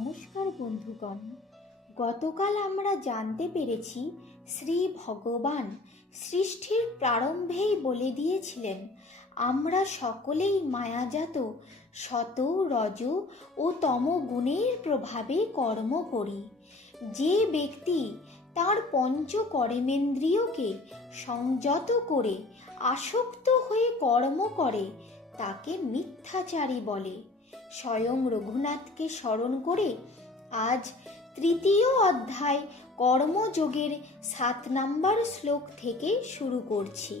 নমস্কার বন্ধুগণ। গতকাল আমরা জানতে পেরেছি শ্রী ভগবান সৃষ্টির প্রারম্ভেই বলে দিয়েছিলেন আমরা সকলেই মায়াজাত শত রজ ও তম গুণের প্রভাবে কর্ম করি। যে ব্যক্তি তার পঞ্চ কর্মেন্দ্রিয়কে সংযত করে আসক্ত হয়ে কর্ম করে তাকে মিথ্যাচারী বলে। স্বয়ং রঘুনাথকে স্মরণ করে আজ তৃতীয় অধ্যায় কর্মযোগের 7 নম্বর শ্লোক থেকে শুরু করছি।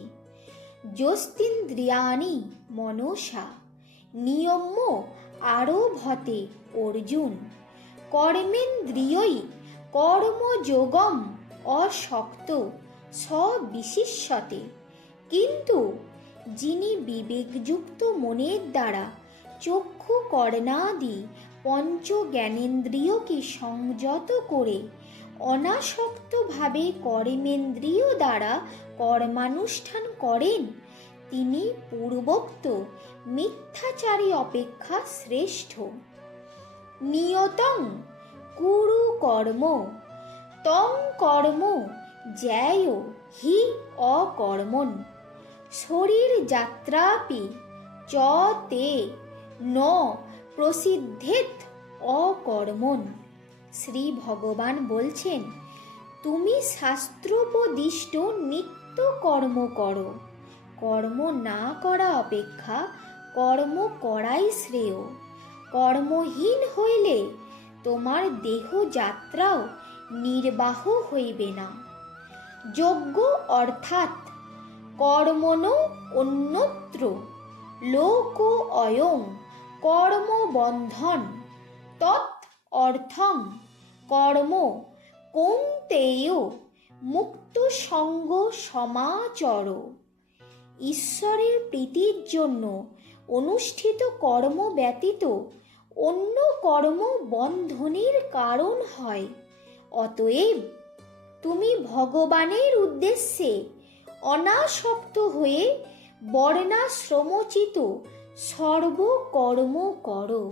যস্তিন্দ্রিয়াণি মনসা নিয়ম্য আরভতে অর্জুন কর্মেন্দ্রিয়ৈ কর্মযোগম অশক্ত সবিশিষ্যতে। কিন্তু যিনি বিবেকযুক্ত মনের দ্বারা চক্ষু কর্ণাদি পঞ্চ জ্ঞানেন্দ্রিয়কে সংযত করে অনাসক্তভাবে কর্মেন্দ্রিয় দ্বারা কর্মানুষ্ঠান করেন তিনি পূর্বোক্ত মিথ্যাচারী অপেক্ষা শ্রেষ্ঠ। নিয়তং কুরু কর্ম তং কর্ম জ্যায় হি অকর্মণ শরীর যাত্রাপি চ তে ন প্রসিদ্ধেত অকর্মণ। শ্রী ভগবান বলছেন, তুমি শাস্ত্রোপদিষ্ট নিত্য কর্ম করো। কর্ম না করা অপেক্ষা কর্ম করাই শ্রেয়। কর্মহীন হইলে তোমার দেহ যাত্রাও নির্বাহ হইবে না। যজ্ঞ অর্থাৎ কর্মণ অন্যত্র লোক অয়ং কর্মবন্ধন তৎ অর্থং কর্ম কৌন্তেয় মুক্ত সঙ্গ সমাচর। ঈশ্বরের প্রীতির জন্য অনুষ্ঠিত কর্ম ব্যতীত অন্য কর্ম বন্ধনের কারণ হয়। অতএব তুমি ভগবানের উদ্দেশ্যে অনাসক্ত হয়ে বর্ণাশ্রমোচিত সর্বকর্ম করো।